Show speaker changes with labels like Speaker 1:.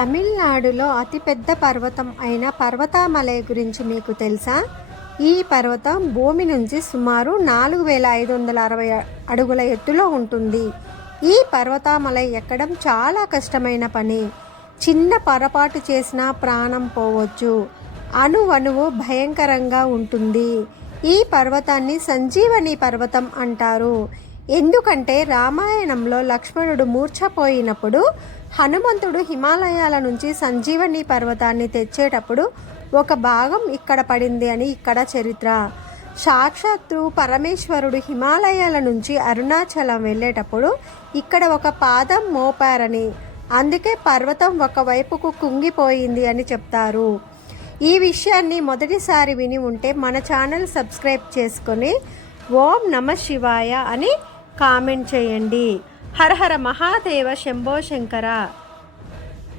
Speaker 1: తమిళనాడులో అతిపెద్ద పర్వతం అయిన పర్వతామలై గురించి మీకు తెలుసా? ఈ పర్వతం భూమి నుంచి సుమారు నాలుగు వేల ఐదు వందల అరవై అడుగుల ఎత్తులో ఉంటుంది. ఈ పర్వతామలై ఎక్కడం చాలా కష్టమైన పని. చిన్న పొరపాటు చేసినా ప్రాణం పోవచ్చు. అణువణువు భయంకరంగా ఉంటుంది. ఈ పర్వతాన్ని సంజీవని పర్వతం అంటారు. ఎందుకంటే రామాయణంలో లక్ష్మణుడు మూర్ఛపోయినప్పుడు హనుమంతుడు హిమాలయాల నుంచి సంజీవని పర్వతాన్ని తెచ్చేటప్పుడు ఒక భాగం ఇక్కడ పడింది అని ఇక్కడ చరిత్ర. సాక్షాత్తు పరమేశ్వరుడు హిమాలయాల నుంచి అరుణాచలం వెళ్ళేటప్పుడు ఇక్కడ ఒక పాదం మోపారని అందుకే పర్వతం ఒకవైపుకు కుంగిపోయింది అని చెప్తారు. ఈ విషయాన్ని మొదటిసారి విని ఉంటే మన ఛానల్ సబ్స్క్రైబ్ చేసుకొని ఓం నమ శివాయ అని కామెంట్ చేయండి. హరహర మహాదేవ శంభో శంకర.